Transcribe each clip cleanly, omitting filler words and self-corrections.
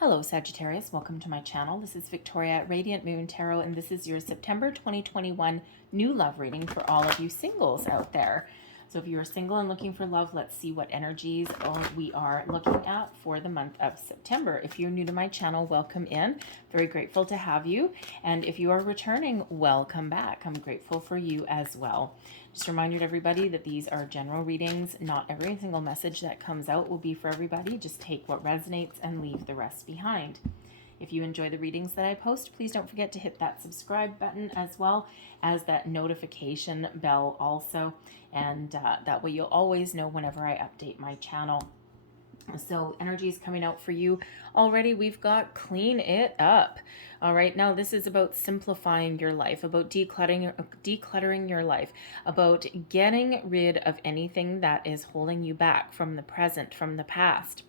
Hello Sagittarius, welcome to my channel. This is Victoria at Radiant Moon Tarot, and this is your September 2021 new love reading for all of you singles out there. So if you are single and looking for love, let's see what energies we are looking at for the month of September. If you're new to my channel, welcome in. Very grateful to have you. And if you are returning, welcome back. I'm grateful for you as well. Just a reminder to everybody that these are general readings. Not every single message that comes out will be for everybody. Just take what resonates and leave the rest behind. If you enjoy the readings that I post, please don't forget to hit that subscribe button as well as that notification bell also. And that way you'll always know whenever I update my channel. So energy is coming out for you already. We've got clean it up. All right, now this is about simplifying your life, about decluttering your life, about getting rid of anything that is holding you back from the present, from the past.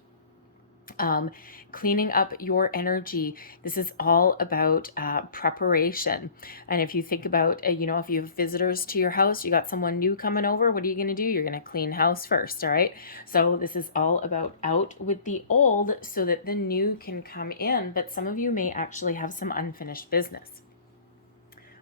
Cleaning up your energy. This is all about preparation. And if you think about, if you have visitors to your house, you got someone new coming over, what are you going to do? You're going to clean house first, all right? So this is all about out with the old so that the new can come in. But some of you may actually have some unfinished business.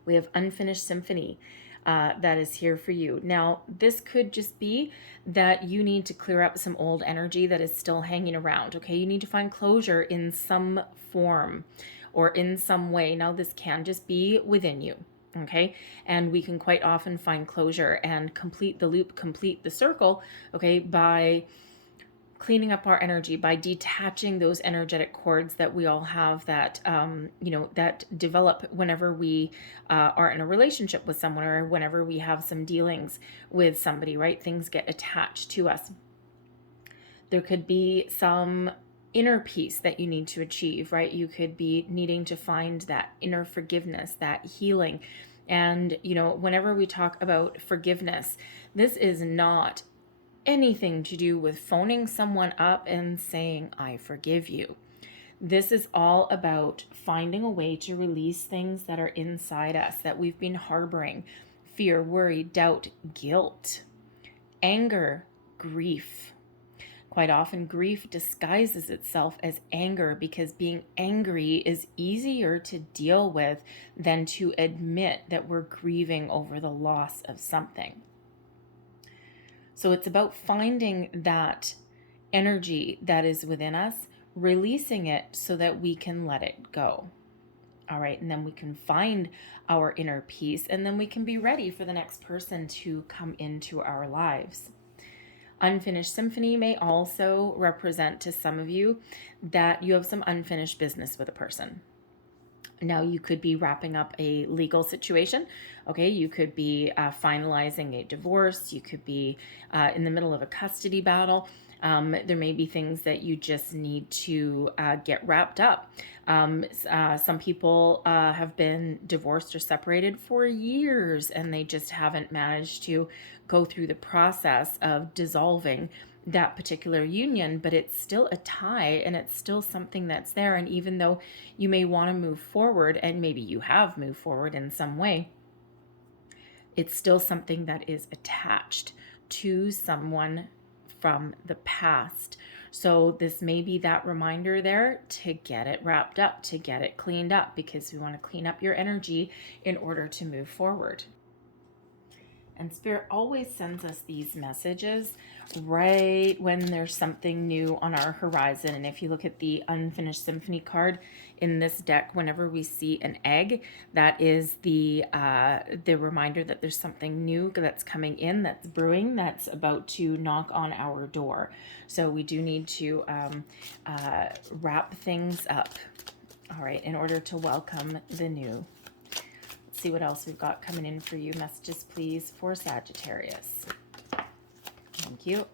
We have unfinished symphony. That is here for you. Now, this could just be that you need to clear up some old energy that is still hanging around, okay? You need to find closure in some form or in some way. Now, this can just be within you, okay? And we can quite often find closure and complete the loop, complete the circle, okay, by cleaning up our energy, by detaching those energetic cords that we all have that, that develop whenever we are in a relationship with someone or whenever we have some dealings with somebody, right? Things get attached to us. There could be some inner peace that you need to achieve, right? You could be needing to find that inner forgiveness, that healing. And, whenever we talk about forgiveness, this is not anything to do with phoning someone up and saying, I forgive you. This is all about finding a way to release things that are inside us that we've been harboring: fear, worry, doubt, guilt, anger, grief. Quite often, grief disguises itself as anger because being angry is easier to deal with than to admit that we're grieving over the loss of something. So it's about finding that energy that is within us, releasing it so that we can let it go. All right, and then we can find our inner peace, and then we can be ready for the next person to come into our lives. Unfinished symphony may also represent to some of you that you have some unfinished business with a person. Now, you could be wrapping up a legal situation, okay? You could be finalizing a divorce. You could be in the middle of a custody battle. There may be things that you just need to get wrapped up. Some people have been divorced or separated for years, and they just haven't managed to go through the process of dissolving that particular union, but it's still a tie and it's still something that's there. And even though you may want to move forward, and maybe you have moved forward in some way, it's still something that is attached to someone from the past. So this may be that reminder there to get it wrapped up, to get it cleaned up, because we want to clean up your energy in order to move forward. And Spirit always sends us these messages right when there's something new on our horizon. And if you look at the Unfinished Symphony card in this deck, whenever we see an egg, that is the reminder that there's something new that's coming in, that's brewing, that's about to knock on our door. So we do need to wrap things up, all right, in order to welcome the new. See what else we've got coming in for you. Messages, please, for Sagittarius. Thank you.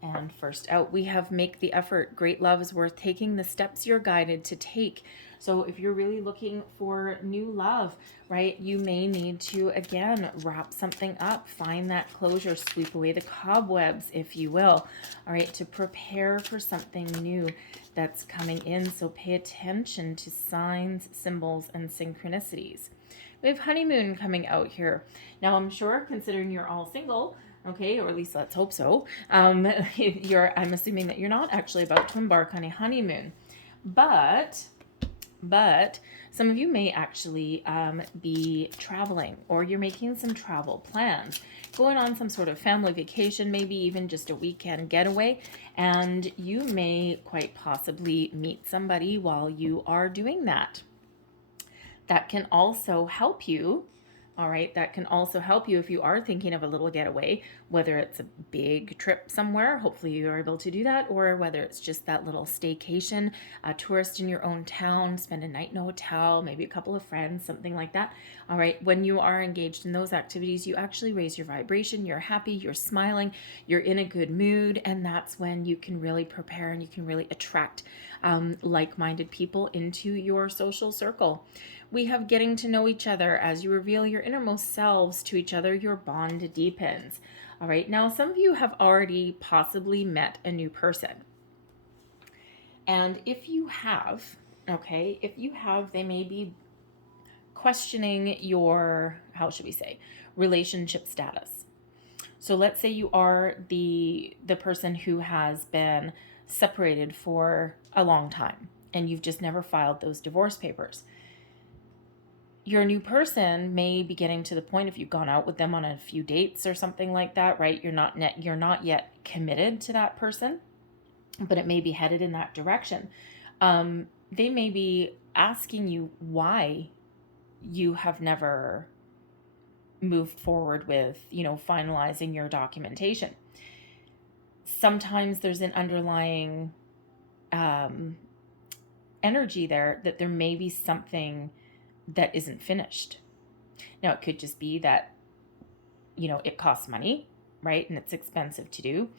And first out, we have make the effort. Great love is worth taking the steps you're guided to take. So if you're really looking for new love, right, you may need to, again, wrap something up, find that closure, sweep away the cobwebs, if you will, all right, to prepare for something new that's coming in. So pay attention to signs, symbols, and synchronicities. We have honeymoon coming out here. Now, I'm sure, considering you're all single, Okay, or at least let's hope so. I'm assuming that you're not actually about to embark on a honeymoon, but some of you may actually be traveling, or you're making some travel plans, going on some sort of family vacation, maybe even just a weekend getaway, and you may quite possibly meet somebody while you are doing that. That can also help you. All right, that can also help you if you are thinking of a little getaway, whether it's a big trip somewhere, hopefully you're able to do that, or whether it's just that little staycation, a tourist in your own town, spend a night in a hotel, maybe a couple of friends, something like that. All right, when you are engaged in those activities, you actually raise your vibration, you're happy, you're smiling, you're in a good mood, and that's when you can really prepare and you can really attract like-minded people into your social circle. We have getting to know each other. As you reveal your innermost selves to each other, your bond deepens. All right, now some of you have already possibly met a new person. And if you have, they may be questioning your, how should we say, relationship status. So let's say you are the person who has been separated for a long time and you've just never filed those divorce papers. Your new person may be getting to the point, if you've gone out with them on a few dates or something like that, right? You're not yet committed to that person, but it may be headed in that direction. They may be asking you why you have never moved forward with, finalizing your documentation. Sometimes there's an underlying energy there that there may be something that isn't finished. Now, it could just be that, it costs money, right? And it's expensive to do.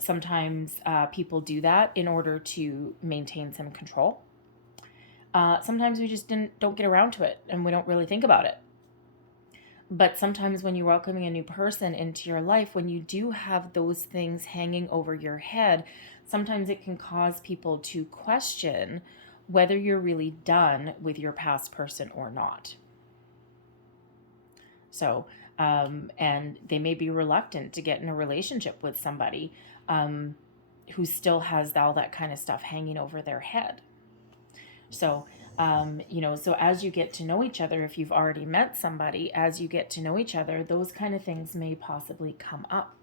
Sometimes people do that in order to maintain some control. Sometimes we just don't get around to it and we don't really think about it. But sometimes when you're welcoming a new person into your life, when you do have those things hanging over your head, sometimes it can cause people to question whether you're really done with your past person or not. So, and they may be reluctant to get in a relationship with somebody who still has all that kind of stuff hanging over their head. So, so as you get to know each other, if you've already met somebody, as you get to know each other, those kind of things may possibly come up.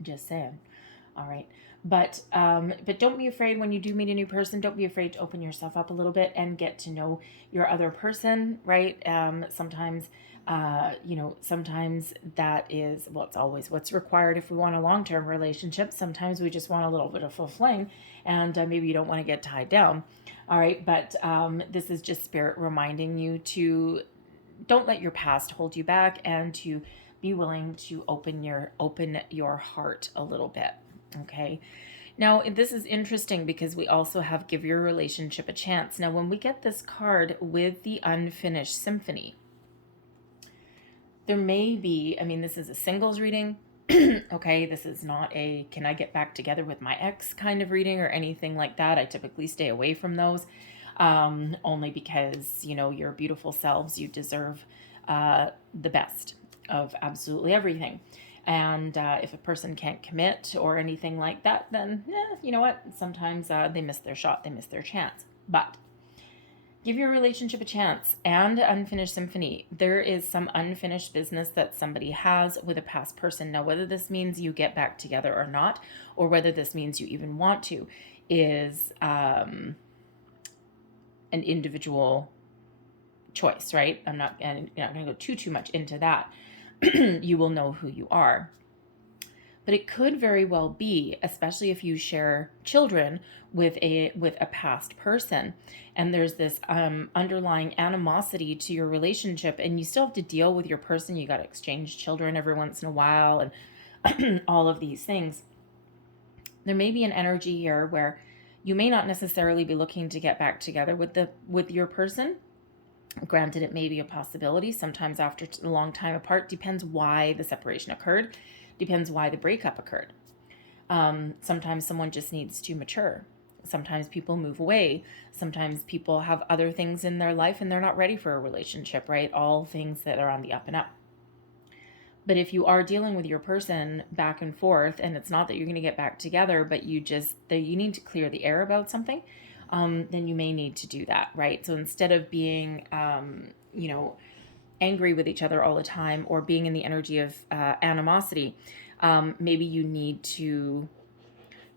Just saying. All right. But don't be afraid when you do meet a new person. Don't be afraid to open yourself up a little bit and get to know your other person, right? Sometimes that is, well, it's always what's required if we want a long-term relationship. Sometimes we just want a little bit of a fling, and maybe you don't want to get tied down. All right. But this is just spirit reminding you to don't let your past hold you back, and to be willing to open your heart a little bit. Okay. Now, this is interesting because we also have give your relationship a chance. Now, when we get this card with the unfinished symphony, there may be, this is a singles reading. Okay, this is not a can I get back together with my ex kind of reading or anything like that. I typically stay away from those, only because, your beautiful selves, you deserve the best of absolutely everything. And if a person can't commit or anything like that, then you know what? Sometimes they miss their shot, they miss their chance. But give your relationship a chance. And unfinished symphony, there is some unfinished business that somebody has with a past person. Now, whether this means you get back together or not, or whether this means you even want to, is an individual choice, right? I'm not going to go too much into that. You will know who you are. But it could very well be, especially if you share children with a past person, and there's this underlying animosity to your relationship, and you still have to deal with your person. You got to exchange children every once in a while, and all of these things. There may be an energy here where you may not necessarily be looking to get back together with your person. Granted, it may be a possibility. Sometimes after a long time apart, depends why the separation occurred, depends why the breakup occurred. Sometimes someone just needs to mature. Sometimes people move away. Sometimes people have other things in their life and they're not ready for a relationship, right? All things that are on the up and up. But if you are dealing with your person back and forth, and it's not that you're going to get back together, but you need to clear the air about something, then you may need to do that, right? So instead of being, angry with each other all the time, or being in the energy of animosity, maybe you need to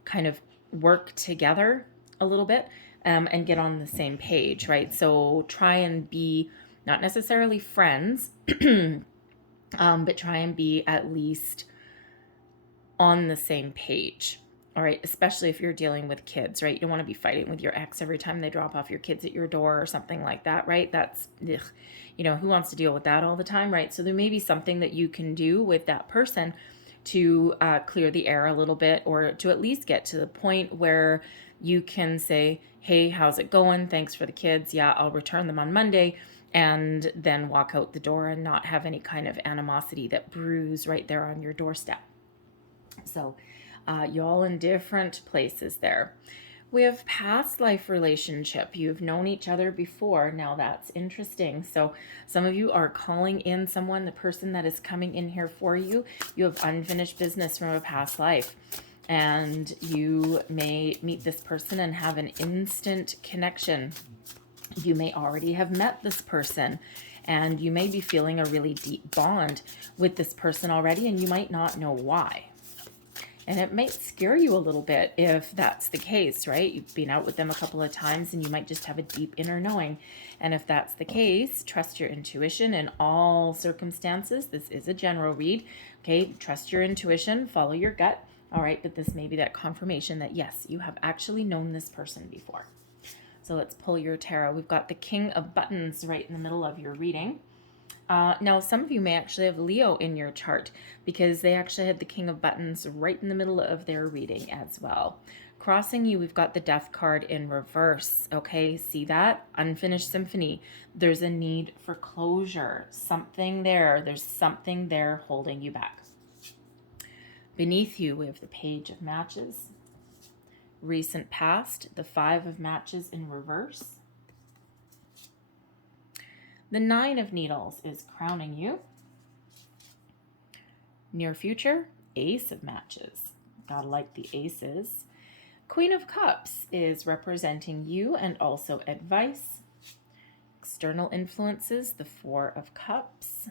kind of work together a little bit, and get on the same page, right? So try and be not necessarily friends, but try and be at least on the same page. All right, especially if you're dealing with kids, right? You don't want to be fighting with your ex every time they drop off your kids at your door or something like that, right? That's, ugh, who wants to deal with that all the time, right? So there may be something that you can do with that person to clear the air a little bit, or to at least get to the point where you can say, hey, how's it going? Thanks for the kids. Yeah, I'll return them on Monday. And then walk out the door and not have any kind of animosity that brews right there on your doorstep. So you all in different places there. We have past life relationship. You've known each other before. Now that's interesting. So some of you are calling in someone, the person that is coming in here for you. You have unfinished business from a past life. And you may meet this person and have an instant connection. You may already have met this person, and you may be feeling a really deep bond with this person already, and you might not know why. And it might scare you a little bit if that's the case, right? You've been out with them a couple of times and you might just have a deep inner knowing. And if that's the case, trust your intuition in all circumstances. This is a general read, okay? Trust your intuition, follow your gut, all right? But this may be that confirmation that, yes, you have actually known this person before. So let's pull your tarot. We've got the King of Buttons right in the middle of your reading. Now, some of you may actually have Leo in your chart, because they actually had the King of Buttons right in the middle of their reading as well. Crossing you, we've got the Death card in reverse. Okay, see that? Unfinished symphony. There's a need for closure. Something there. There's something there holding you back. Beneath you, we have the Page of Matches. Recent past, the Five of Matches in reverse. The Nine of Needles is crowning you. Near future, Ace of Matches. Gotta like the aces. Queen of Cups is representing you and also advice. External influences, the Four of Cups.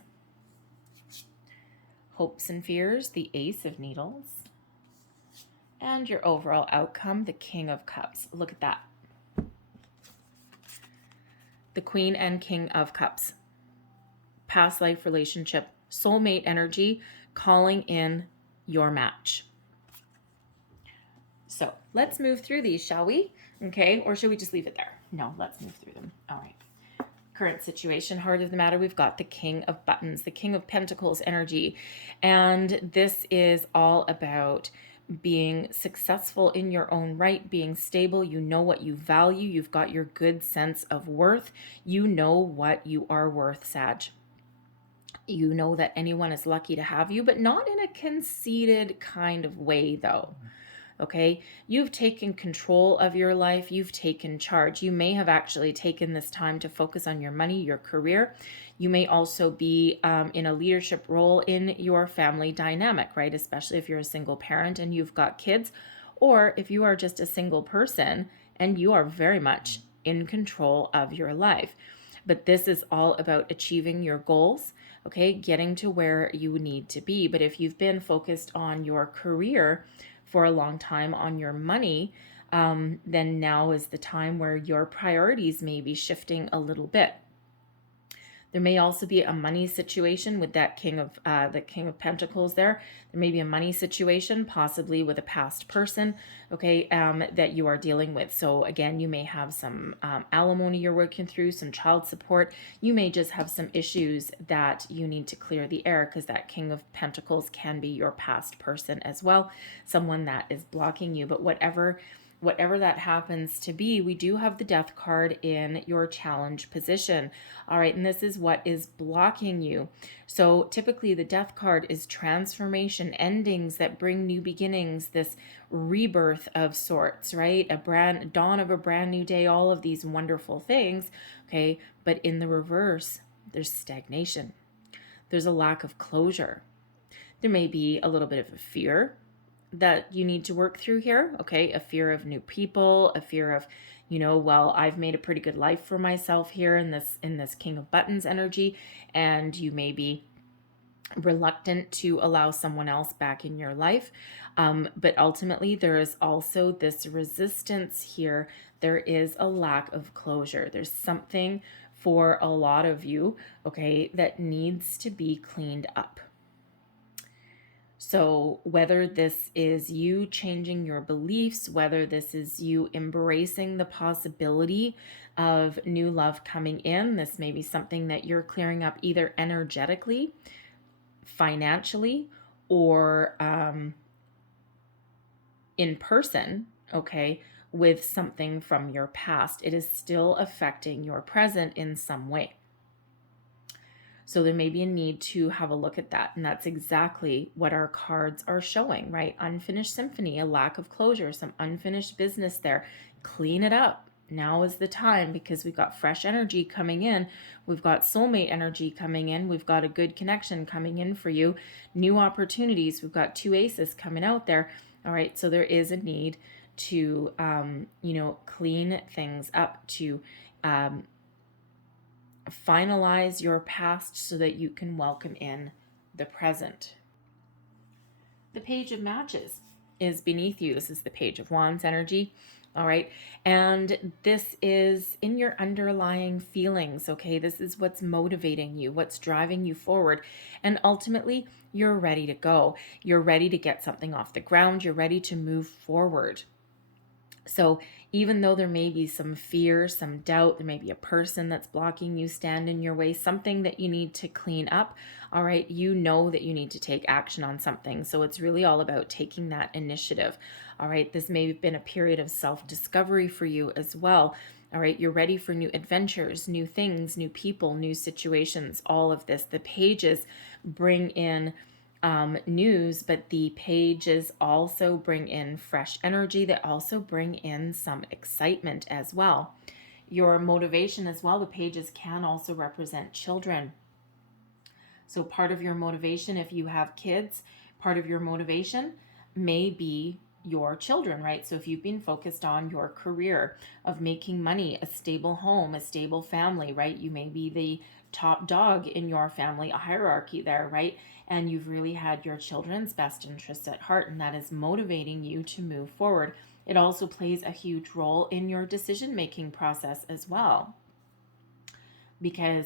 Hopes and fears, the Ace of Needles. And your overall outcome, the King of Cups. Look at that. The Queen and King of Cups. Past life relationship, soulmate energy, calling in your match. So let's move through these, shall we? Okay, or should we just leave it there? No, let's move through them. All right. Current situation, heart of the matter, we've got the King of Buttons, the King of Pentacles energy. And this is all about being successful in your own right, being stable. You know what you value. You've got your good sense of worth. You know what you are worth, Sag. You know that anyone is lucky to have you, but not in a conceited kind of way, though. Okay, you've taken control of your life. You've taken charge. You may have actually taken this time to focus on your money, your career. You may also be in a leadership role in your family dynamic, right? Especially if you're a single parent and you've got kids, or if you are just a single person and you are very much in control of your life. But this is all about achieving your goals, okay? Getting to where you need to be. But if you've been focused on your career for a long time, on your money, then now is the time where your priorities may be shifting a little bit. There may also be a money situation with that the King of Pentacles there. There may be a money situation, possibly with a past person, okay, that you are dealing with. So again, you may have some alimony you're working through, some child support. You may just have some issues that you need to clear the air, because that King of Pentacles can be your past person as well, someone that is blocking you. But whatever that happens to be, we do have the Death card in your challenge position. All right, and this is what is blocking you. So typically the Death card is transformation, endings that bring new beginnings, this rebirth of sorts, right? A dawn of a brand new day, all of these wonderful things, okay? But in the reverse, there's stagnation. There's a lack of closure. There may be a little bit of a fear that you need to work through here, okay? A fear of new people, a fear of, well, I've made a pretty good life for myself here in this King of Buttons energy, and you may be reluctant to allow someone else back in your life. But ultimately, there is also this resistance here. There is a lack of closure. There's something for a lot of you, okay, that needs to be cleaned up. So whether this is you changing your beliefs, whether this is you embracing the possibility of new love coming in, this may be something that you're clearing up either energetically, financially, or in person, okay, with something from your past. It is still affecting your present in some way. So there may be a need to have a look at that. And that's exactly what our cards are showing, right? Unfinished symphony, a lack of closure, some unfinished business there. Clean it up. Now is the time, because we've got fresh energy coming in. We've got soulmate energy coming in. We've got a good connection coming in for you. New opportunities. We've got 2 aces coming out there. All right. So there is a need to, clean things up, to, finalize your past so that you can welcome in the present. The Page of Matches is beneath you. This is the Page of Wands energy. All right. And this is in your underlying feelings. Okay. This is what's motivating you, what's driving you forward. And ultimately, you're ready to go. You're ready to get something off the ground. You're ready to move forward. So even though there may be some fear, some doubt, there may be a person that's blocking you, stand in your way, something that you need to clean up, all right, you know that you need to take action on something. So it's really all about taking that initiative. All right, this may have been a period of self-discovery for you as well. All right, you're ready for new adventures, new things, new people, new situations, all of this. The pages bring in news, but the pages also bring in fresh energy. They also bring in some excitement as well. Your motivation as well, the pages can also represent children. So part of your motivation, if you have kids, part of your motivation may be your children, right? So if you've been focused on your career of making money, a stable home, a stable family, right? You may be the top dog in your family, a hierarchy there, right? And you've really had your children's best interests at heart, and that is motivating you to move forward. It also plays a huge role in your decision-making process as well. Because,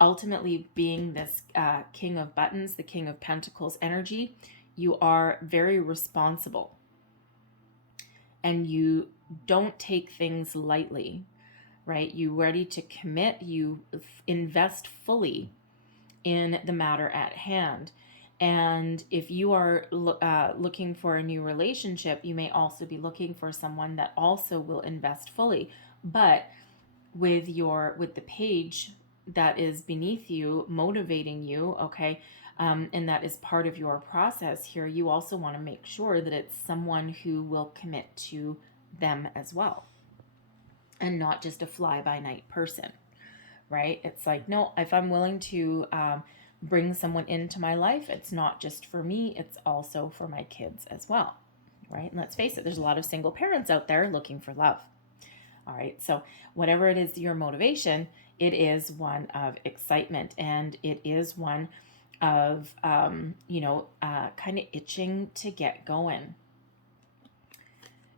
ultimately being this King of Buttons, the King of Pentacles energy, you are very responsible. And you don't take things lightly, right? You ready to commit, you invest fully in the matter at hand. And if you are looking for a new relationship, you may also be looking for someone that also will invest fully. But with the page that is beneath you, motivating you, okay, and that is part of your process here, you also want to make sure that it's someone who will commit to them as well, and not just a fly-by-night person, right? It's like, no, if I'm willing to bring someone into my life, it's not just for me, it's also for my kids as well, right? And let's face it, there's a lot of single parents out there looking for love. All right, so whatever it is your motivation, it is one of excitement, and it is one of, kind of itching to get going.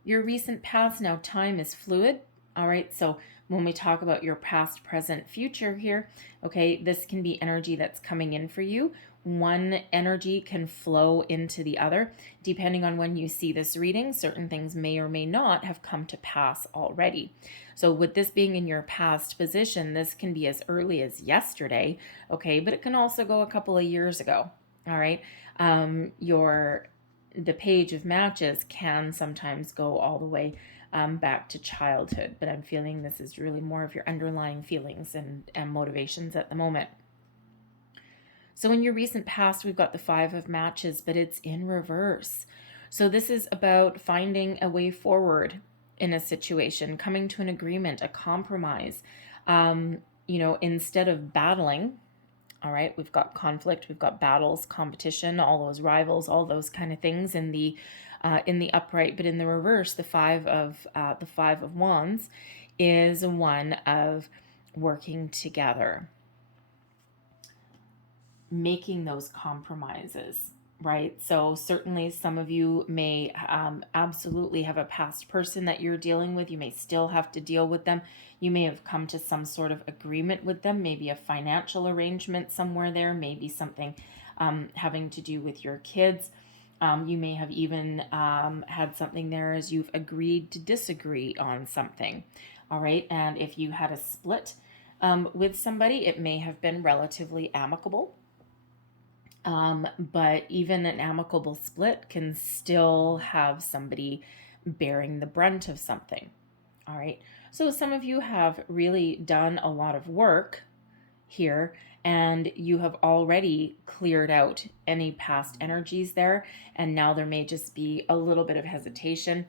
Your recent past, now time is fluid. All right, so when we talk about your past, present, future here, okay, this can be energy that's coming in for you. One energy can flow into the other. Depending on when you see this reading, certain things may or may not have come to pass already. So with this being in your past position, this can be as early as yesterday, okay, but it can also go a couple of years ago, all right? The Page of Matches can sometimes go all the way back to childhood, but I'm feeling this is really more of your underlying feelings and motivations at the moment. So in your recent past, we've got the Five of Matches, but it's in reverse. So this is about finding a way forward in a situation, coming to an agreement, a compromise. Instead of battling, All right, we've got conflict, we've got battles, competition, all those rivals, all those kind of things in the upright. But in the reverse, the Five of Wands is one of working together, making those compromises, right? So certainly some of you may absolutely have a past person that you're dealing with. You may still have to deal with them. You may have come to some sort of agreement with them, maybe a financial arrangement somewhere there, maybe something having to do with your kids. You may have even had something there as you've agreed to disagree on something. All right. And if you had a split with somebody, it may have been relatively amicable. But even an amicable split can still have somebody bearing the brunt of something. All right. So some of you have really done a lot of work here, and you have already cleared out any past energies there. And now there may just be a little bit of hesitation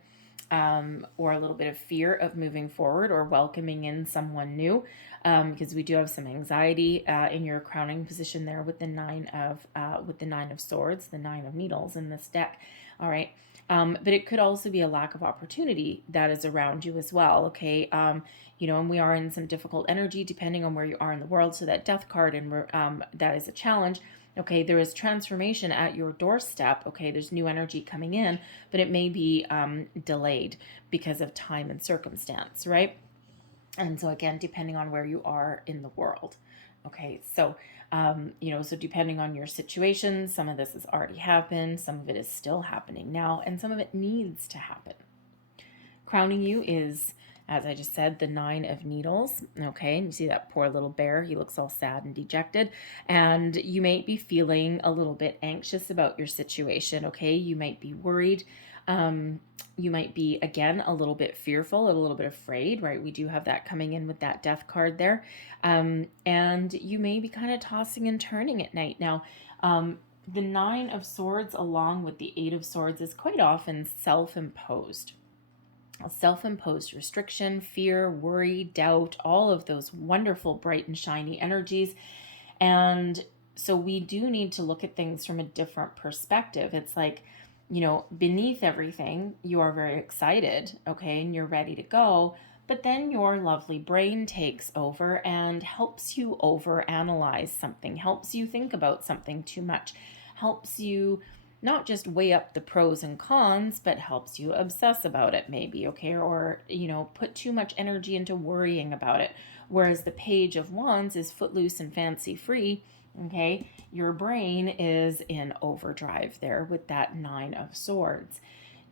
or a little bit of fear of moving forward or welcoming in someone new, because we do have some anxiety in your crowning position there with the Nine of Swords, the Nine of Needles in this deck. All right. But it could also be a lack of opportunity that is around you as well. Okay. And we are in some difficult energy depending on where you are in the world. So that Death card, and that is a challenge. Okay, there is transformation at your doorstep. Okay, there's new energy coming in, but it may be delayed because of time and circumstance, right? And so again, depending on where you are in the world. Okay, so so depending on your situation, some of this has already happened, some of it is still happening now, and some of it needs to happen. Crowning you is, as I just said, the Nine of Needles. Okay, you see that poor little bear. He looks all sad and dejected. And you might be feeling a little bit anxious about your situation. Okay, you might be worried. You might be, again, a little bit fearful, a little bit afraid, right? We do have that coming in with that Death card there. And you may be kind of tossing and turning at night. Now, the Nine of Swords along with the Eight of Swords is quite often self-imposed restriction, fear, worry, doubt, all of those wonderful, bright and shiny energies. And so we do need to look at things from a different perspective. It's like, beneath everything, you are very excited, okay, and you're ready to go. But then your lovely brain takes over and helps you overanalyze something, helps you think about something too much, helps you not just weigh up the pros and cons, but helps you obsess about it maybe, okay? Or, put too much energy into worrying about it. Whereas the Page of Wands is footloose and fancy free, okay? Your brain is in overdrive there with that Nine of Swords.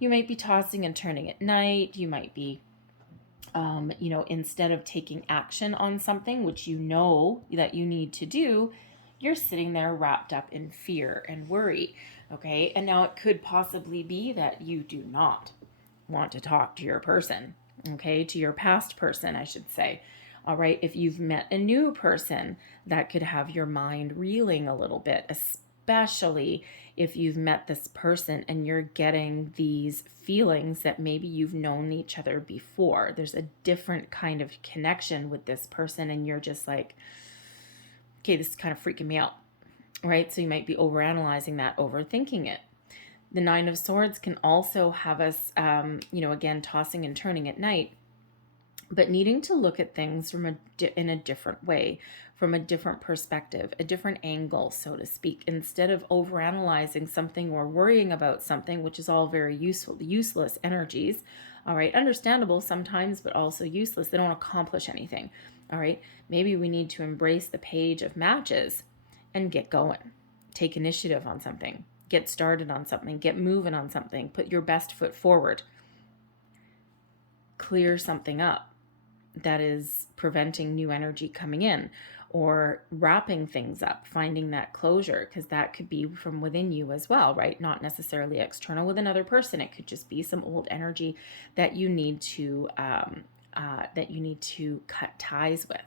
You might be tossing and turning at night. You might be, instead of taking action on something, which you know that you need to do, you're sitting there wrapped up in fear and worry. Okay, and now it could possibly be that you do not want to talk to your person, okay, to your past person, I should say. All right, if you've met a new person, that could have your mind reeling a little bit, especially if you've met this person and you're getting these feelings that maybe you've known each other before. There's a different kind of connection with this person, and you're just like, okay, this is kind of freaking me out. Right? So you might be overanalyzing that, overthinking it. The Nine of Swords can also have us, again, tossing and turning at night, but needing to look at things in a different way, from a different perspective, a different angle, so to speak, instead of overanalyzing something or worrying about something, which is all very useless energies. All right, understandable sometimes, but also useless. They don't accomplish anything. All right, maybe we need to embrace the Page of Matches and get going. Take initiative on something. Get started on something. Get moving on something. Put your best foot forward. Clear something up that is preventing new energy coming in, or wrapping things up, finding that closure, because that could be from within you as well, right? Not necessarily external with another person. It could just be some old energy that you need to cut ties with.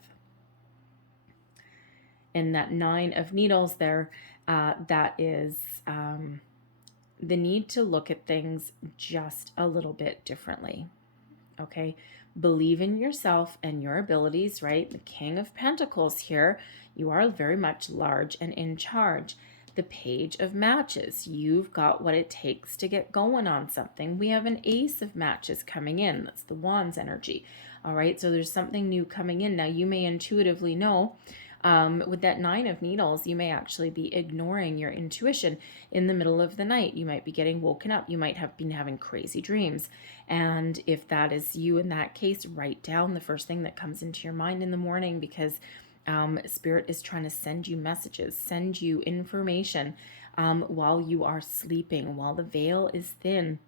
And that Nine of Needles there, that is the need to look at things just a little bit differently. Okay, Believe in yourself and your abilities, right? The King of Pentacles here, you are very much large and in charge. The Page of Matches, you've got what it takes to get going on something. We have an Ace of Matches coming in. That's the Wands energy. All right, so there's something new coming in. Now, you may intuitively know with that Nine of Needles, you may actually be ignoring your intuition in the middle of the night. You might be getting woken up. You might have been having crazy dreams. And if that is you in that case, write down the first thing that comes into your mind in the morning, because Spirit is trying to send you messages, send you information while you are sleeping, while the veil is thin.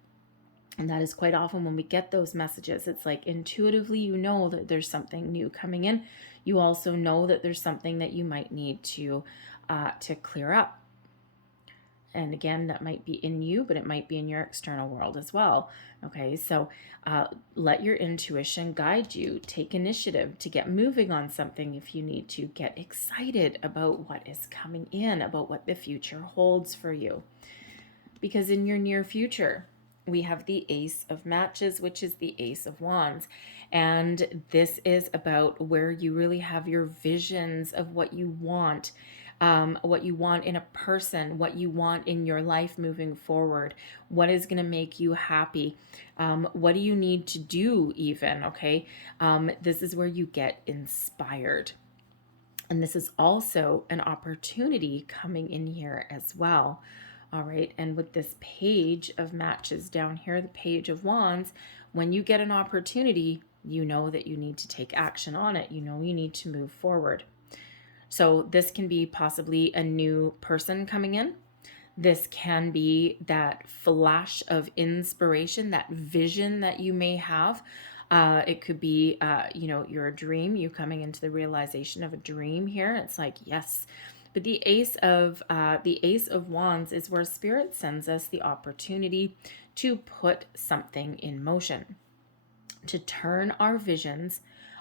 And that is quite often when we get those messages. It's like intuitively you know that there's something new coming in. You also know that there's something that you might need to clear up. And again, that might be in you, but it might be in your external world as well. Okay, so let your intuition guide you. Take initiative to get moving on something if you need to. Get excited about what is coming in, about what the future holds for you. Because in your near future, we have the Ace of Matches, which is the Ace of Wands. And this is about where you really have your visions of what you want in a person, what you want in your life moving forward, what is going to make you happy, what do you need to do even, okay? This is where you get inspired. And this is also an opportunity coming in here as well. All right, and with this Page of Matches down here, the Page of Wands, when you get an opportunity, you know that you need to take action on it. You know you need to move forward. So this can be possibly a new person coming in. This can be that flash of inspiration, that vision that you may have. It could be, your dream, you coming into the realization of a dream here. It's like, yes. But the Ace of Wands is where Spirit sends us the opportunity to put something in motion, to turn our visions,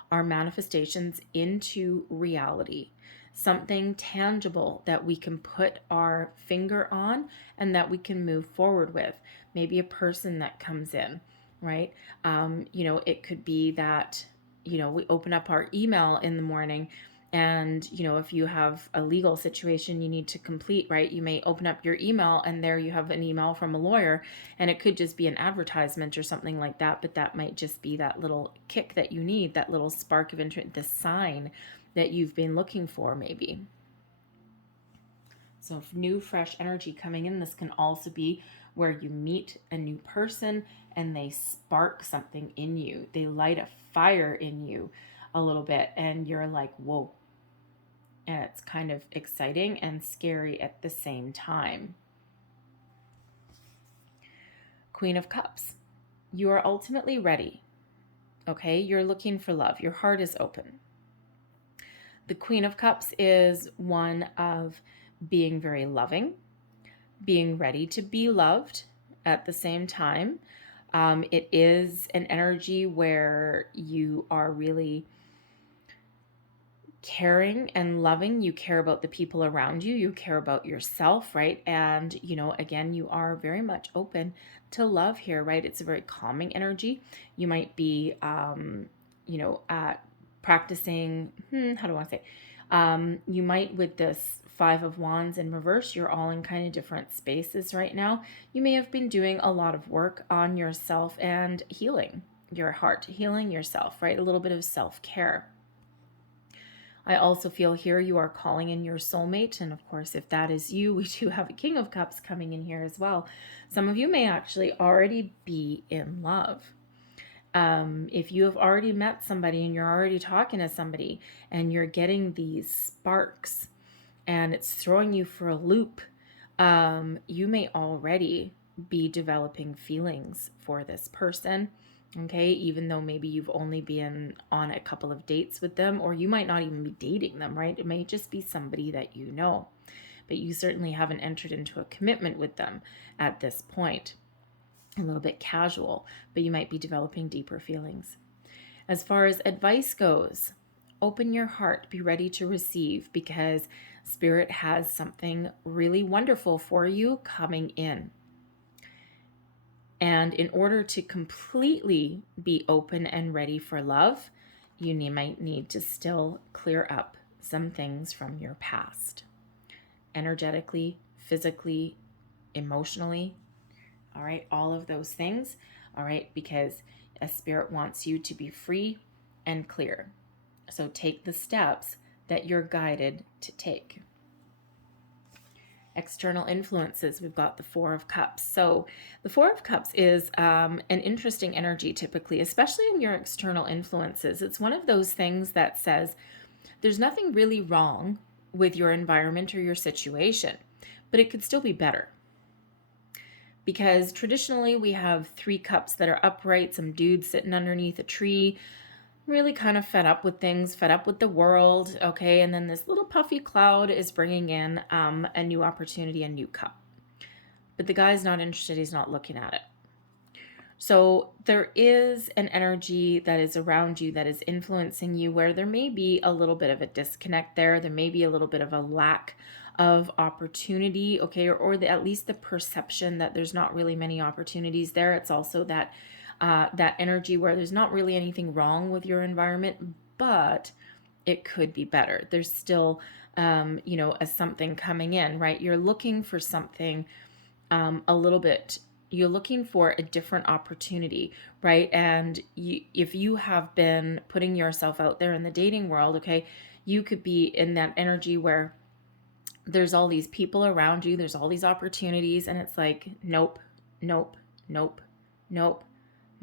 our manifestations into reality. Something tangible that we can put our finger on and that we can move forward with. Maybe a person that comes in, right? It could be that, we open up our email in the morning and, if you have a legal situation you need to complete, right? You may open up your email and there you have an email from a lawyer, and it could just be an advertisement or something like that, but that might just be that little kick that you need, that little spark of interest, the sign that you've been looking for maybe. So if new, fresh energy coming in, this can also be where you meet a new person and they spark something in you. They light a fire in you a little bit and you're like, whoa. And it's kind of exciting and scary at the same time. Queen of Cups. You are ultimately ready. Okay, you're looking for love. Your heart is open. The Queen of Cups is one of being very loving, being ready to be loved at the same time. It is an energy where you are really caring and loving. You care about the people around you. You care about yourself, right? And, again, you are very much open to love here, right? It's a very calming energy. You might be, practicing, how do I say? You might, with this Five of Wands in reverse, you're all in kind of different spaces right now. You may have been doing a lot of work on yourself and healing your heart, healing yourself, right? A little bit of self-care. I also feel here you are calling in your soulmate. And of course, if that is you, we do have a King of Cups coming in here as well. Some of you may actually already be in love. If you have already met somebody and you're already talking to somebody and you're getting these sparks and it's throwing you for a loop, you may already be developing feelings for this person. Okay, even though maybe you've only been on a couple of dates with them, or you might not even be dating them, right? It may just be somebody that you know, but you certainly haven't entered into a commitment with them at this point. A little bit casual, but you might be developing deeper feelings. As far as advice goes, open your heart, be ready to receive, because Spirit has something really wonderful for you coming in. And in order to completely be open and ready for love, might need to still clear up some things from your past, energetically, physically, emotionally. All right, all of those things. All right, because a spirit wants you to be free and clear. So take the steps that you're guided to take. External influences, we've got the Four of Cups. So the Four of Cups is an interesting energy typically, especially in your external influences. It's one of those things that says there's nothing really wrong with your environment or your situation, but it could still be better. Because traditionally we have 3 cups that are upright, some dude sitting underneath a tree, really kind of fed up with things, fed up with the world, okay? And then this little puffy cloud is bringing in a new opportunity, a new cup. But the guy's not interested, he's not looking at it. So there is an energy that is around you that is influencing you where there may be a little bit of a disconnect there. There may be a little bit of a lack of opportunity, okay? Or at least the perception that there's not really many opportunities there. It's also that that energy where there's not really anything wrong with your environment, but it could be better. There's still, a something coming in, right? You're looking for something a little bit, you're looking for a different opportunity, right? And if you have been putting yourself out there in the dating world, okay, you could be in that energy where there's all these people around you, there's all these opportunities, and it's like, nope, nope, nope, nope.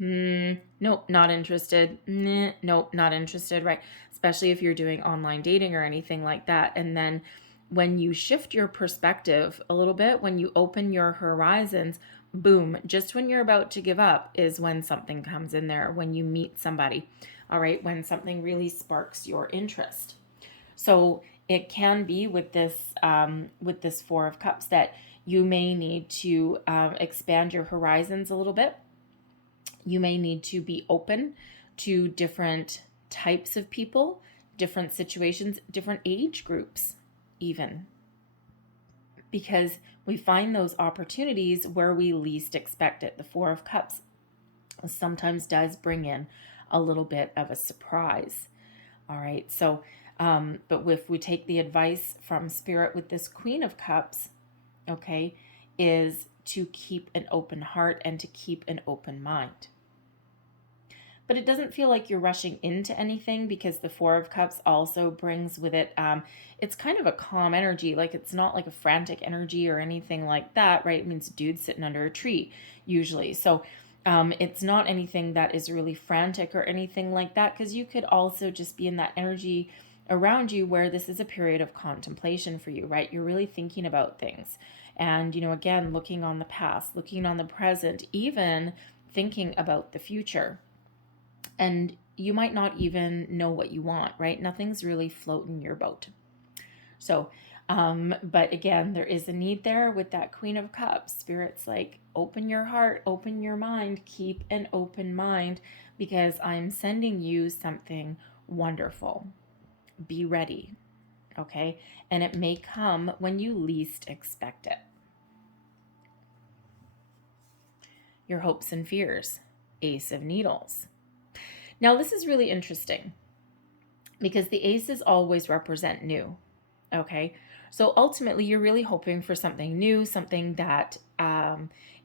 Nope, not interested. Nope, not interested, right? Especially if you're doing online dating or anything like that. And then when you shift your perspective a little bit, when you open your horizons, boom, just when you're about to give up is when something comes in there, when you meet somebody, all right, when something really sparks your interest. So it can be with this Four of Cups that you may need to expand your horizons a little bit. You may need to be open to different types of people, different situations, different age groups, even. Because we find those opportunities where we least expect it. The Four of Cups sometimes does bring in a little bit of a surprise. All right, so, but if we take the advice from Spirit with this Queen of Cups, okay, is to keep an open heart and to keep an open mind. But it doesn't feel like you're rushing into anything because the Four of Cups also brings with it, it's kind of a calm energy. Like it's not like a frantic energy or anything like that, right? It means dude sitting under a tree usually. So it's not anything that is really frantic or anything like that, because you could also just be in that energy around you where this is a period of contemplation for you, right? You're really thinking about things. And, again, looking on the past, looking on the present, even thinking about the future. And you might not even know what you want, right? Nothing's really floating your boat. So, but again, there is a need there with that Queen of Cups. Spirit's like, open your heart, open your mind, keep an open mind, because I'm sending you something wonderful. Be ready, okay? And it may come when you least expect it. Your hopes and fears, Ace of Needles. Now, this is really interesting because the aces always represent new, okay? So ultimately, you're really hoping for something new, something that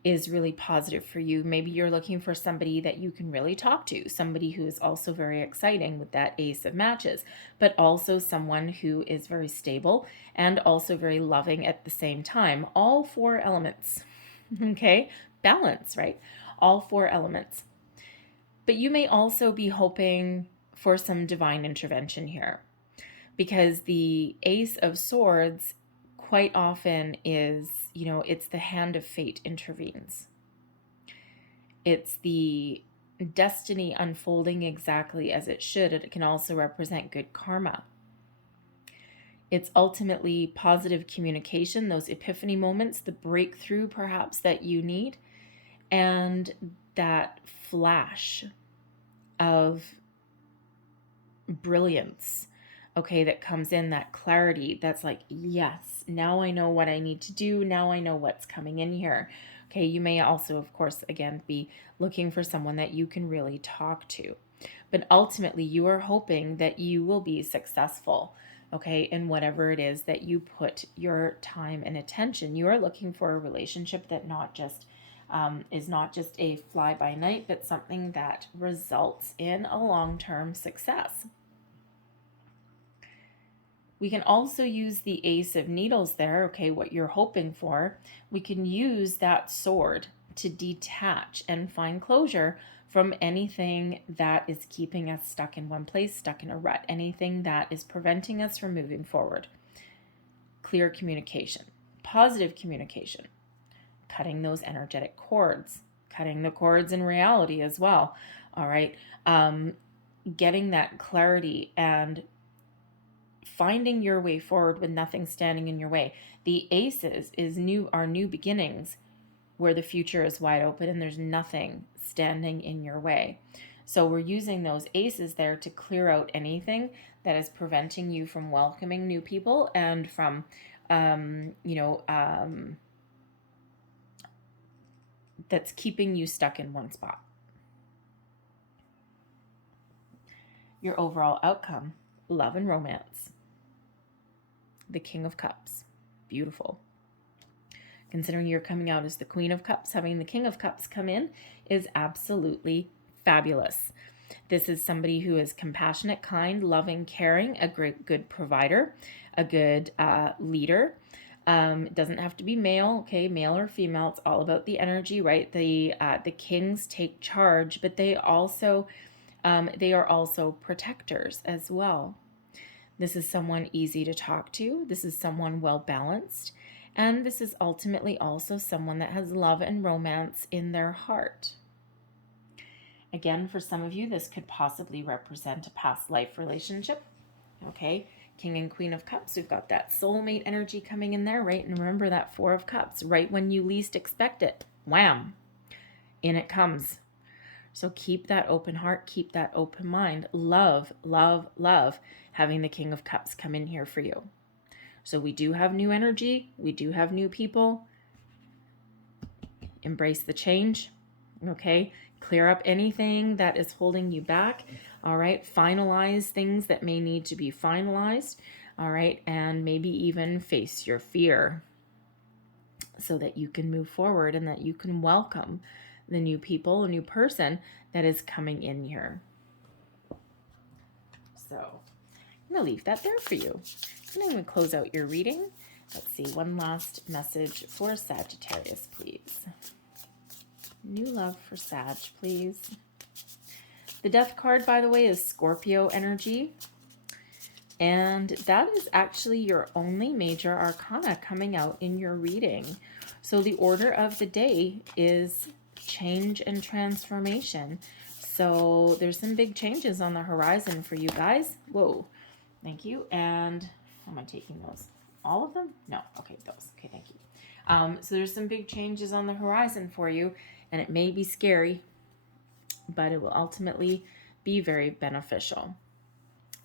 is really positive for you. Maybe you're looking for somebody that you can really talk to, somebody who is also very exciting with that Ace of Matches, but also someone who is very stable and also very loving at the same time. All 4 elements, okay? Balance, right? All 4 elements. But you may also be hoping for some divine intervention here, because the Ace of Swords quite often is, it's the hand of fate intervenes. It's the destiny unfolding exactly as it should. It can also represent good karma. It's ultimately positive communication, those epiphany moments, the breakthrough perhaps that you need, and that flash of brilliance, okay, that comes in, that clarity that's like, yes, now I know what I need to do. Now I know what's coming in here. Okay, you may also, of course, again, be looking for someone that you can really talk to. But ultimately, you are hoping that you will be successful, okay, in whatever it is that you put your time and attention. You are looking for a relationship that not just is not just a fly by night, but something that results in a long-term success. We can also use the Ace of Needles there, okay, what you're hoping for. We can use that sword to detach and find closure from anything that is keeping us stuck in one place, stuck in a rut, anything that is preventing us from moving forward. Clear communication, positive communication, cutting those energetic cords, cutting the cords in reality as well, all right? Getting that clarity and finding your way forward with nothing standing in your way. The aces are new beginnings, where the future is wide open and there's nothing standing in your way. So we're using those aces there to clear out anything that is preventing you from welcoming new people and from, that's keeping you stuck in one spot. Your overall outcome, love and romance. The King of Cups, beautiful. Considering you're coming out as the Queen of Cups, having the King of Cups come in is absolutely fabulous. This is somebody who is compassionate, kind, loving, caring, a great, good provider, a good leader. It doesn't have to be male, okay, male or female. It's all about the energy, right? The kings take charge, but they are also protectors as well. This is someone easy to talk to. This is someone well balanced. And this is ultimately also someone that has love and romance in their heart. Again, for some of you, this could possibly represent a past life relationship. Okay, King and Queen of Cups, we've got that soulmate energy coming in there, right? And remember that Four of Cups, right when you least expect it, wham, in it comes. So keep that open heart, keep that open mind. Love, love, love having the King of Cups come in here for you. So we do have new energy. We do have new people. Embrace the change, okay? Clear up anything that is holding you back, all right? Finalize things that may need to be finalized, all right? And maybe even face your fear so that you can move forward and that you can welcome the new people, a new person that is coming in here. So I'm going to leave that there for you. And I'm going to close out your reading. Let's see, one last message for Sagittarius, please. New love for Sag, please. The Death card, by the way, is Scorpio energy. And that is actually your only major arcana coming out in your reading. So the order of the day is change and transformation. So there's some big changes on the horizon for you guys. Whoa, thank you. And am I taking those? All of them? No. Okay, those. Okay, thank you. So there's some big changes on the horizon for you, and it may be scary, but it will ultimately be very beneficial.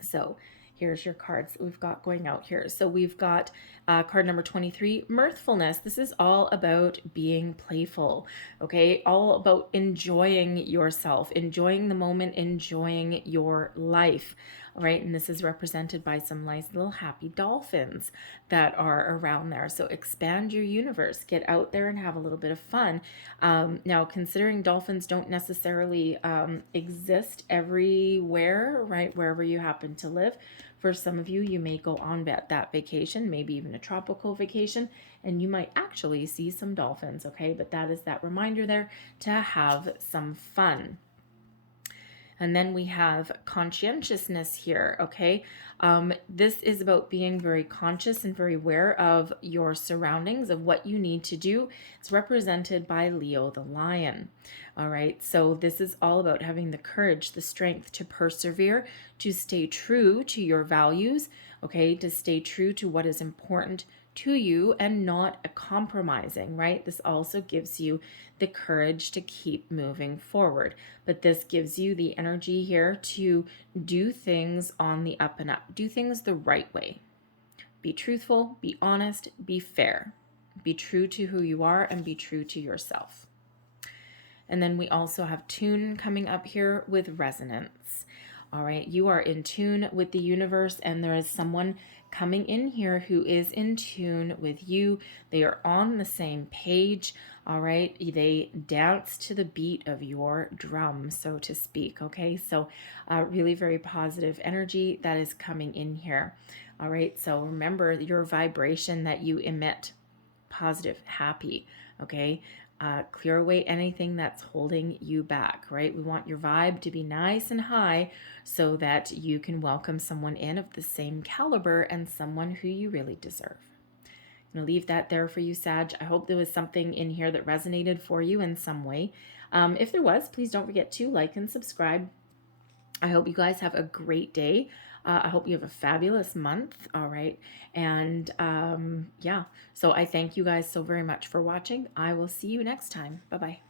So here's your cards that we've got going out here. So we've got card number 23, mirthfulness. This is all about being playful, okay? All about enjoying yourself, enjoying the moment, enjoying your life, all right? And this is represented by some nice little happy dolphins that are around there. So expand your universe, get out there and have a little bit of fun. Now, considering dolphins don't necessarily exist everywhere, right? Wherever you happen to live. For some of you, you may go on that vacation, maybe even a tropical vacation, and you might actually see some dolphins, okay? But that is that reminder there to have some fun. And then we have conscientiousness here, okay? This is about being very conscious and very aware of your surroundings, of what you need to do. It's represented by Leo the lion, all right? So this is all about having the courage, the strength to persevere, to stay true to your values, okay? To stay true to what is important to you and not compromising, right? This also gives you the courage to keep moving forward. But this gives you the energy here to do things on the up and up. Do things the right way. Be truthful, be honest, be fair. Be true to who you are and be true to yourself. And then we also have tune coming up here with resonance. All right, you are in tune with the universe, and there is someone coming in here who is in tune with you. They are on the same page. All right, they dance to the beat of your drum, so to speak. Okay, so really very positive energy that is coming in here. All right, so remember your vibration that you emit, positive, happy. Okay, clear away anything that's holding you back, right? We want your vibe to be nice and high so that you can welcome someone in of the same caliber and someone who you really deserve. I'm going to leave that there for you, Sag. I hope there was something in here that resonated for you in some way. If there was, please don't forget to like and subscribe. I hope you guys have a great day. I hope you have a fabulous month. All right. And yeah, so I thank you guys so very much for watching. I will see you next time. Bye-bye.